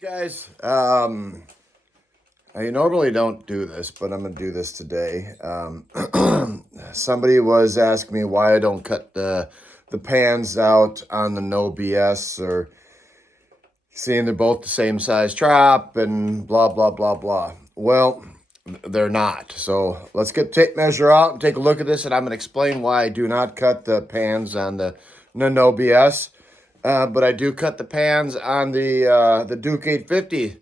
Guys, I normally don't do this, but I'm going to do this today. Somebody was asking me why I don't cut the pans out on the No BS, or seeing they're both the same size trap and blah, blah, blah, blah. Well, they're not. So let's get tape measure out and take a look at this, and I'm going to explain why I do not cut the pans on the No BS. But I do cut the pans on the Duke 850.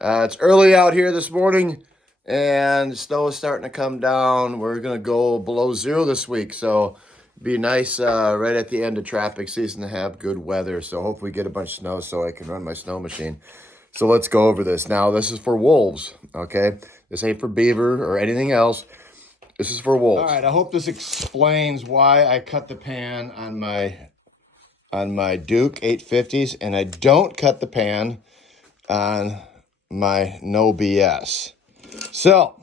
It's early out here this morning, and the snow is starting to come down. We're going to go below zero this week, so it'd be nice right at the end of traffic season to have good weather. So hopefully get a bunch of snow so I can run my snow machine. So let's go over this. Now, this is for wolves, okay? This ain't for beaver or anything else. This is for wolves. All right, I hope this explains why I cut the pan on my Duke 850s, and I don't cut the pan on my No BS. So,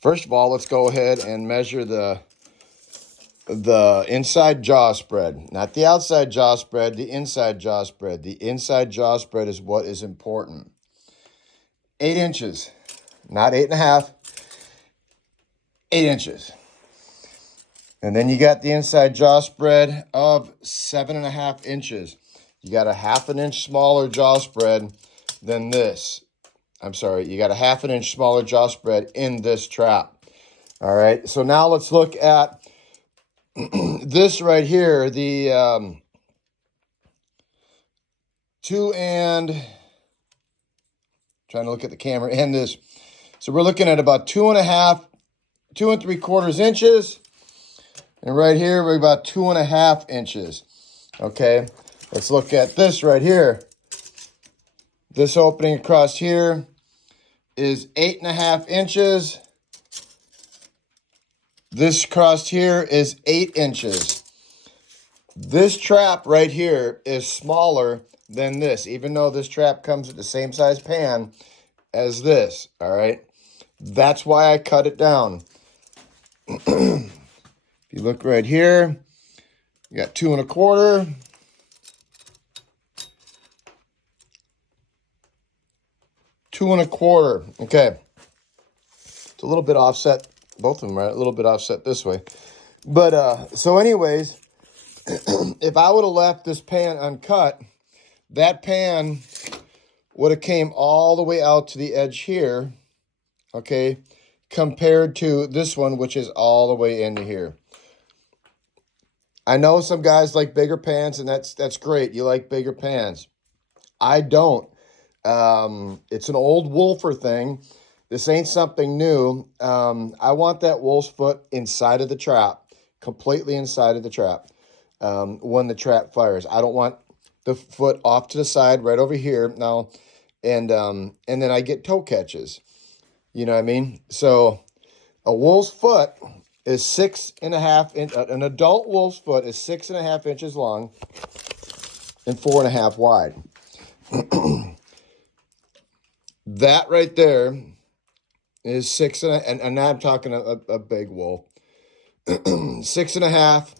first of all, let's go ahead and measure the inside jaw spread. Not the outside jaw spread, the inside jaw spread. The inside jaw spread is what is important. 8 inches, not 8.5, 8 inches. And then you got the inside jaw spread of 7.5 inches. You got a 1/2 inch smaller jaw spread than this. I'm sorry, you got a 1/2 inch smaller jaw spread in this trap. All right, so now let's look at this right here, the trying to look at the camera and this. So we're looking at about 2.5, 2 3/4 inches. And right here, we're about 2.5 inches. Okay, let's look at this right here. This opening across here is 8.5 inches. This across here is 8 inches. This trap right here is smaller than this, even though this trap comes with the same size pan as this, all right? That's why I cut it down. If you look right here, you got 2 1/4. 2 1/4. Okay. It's a little bit offset. Both of them are a little bit offset this way. But, so anyways, if I would have left this pan uncut, that pan would have came all the way out to the edge here, okay, compared to this one, which is all the way into here. I know some guys like bigger pans, and that's great. You like bigger pans. I don't. It's an old wolfer thing. This ain't something new. I want that wolf's foot inside of the trap, completely inside of the trap, when the trap fires. I don't want the foot off to the side right over here now, and then I get toe catches. You know what I mean? So a wolf's foot is 6.5 inch. An adult wolf's foot is 6.5 inches long and 4.5 wide. That right there is 6 and now I'm talking a big wolf. 6.5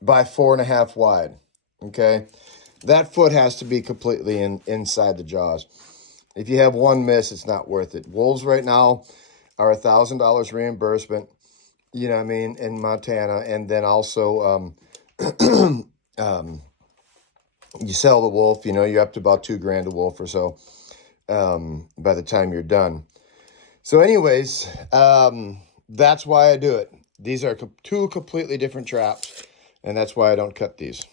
by 4.5 wide. Okay, that foot has to be completely inside the jaws. If you have one miss, it's not worth it. Wolves right now are $1,000 reimbursement. You know what I mean, in Montana, and then also you sell the wolf. You know, you're up to about $2,000 a wolf or so. By the time you're done. So anyways, that's why I do it. These are 2 completely different traps, and that's why I don't cut these.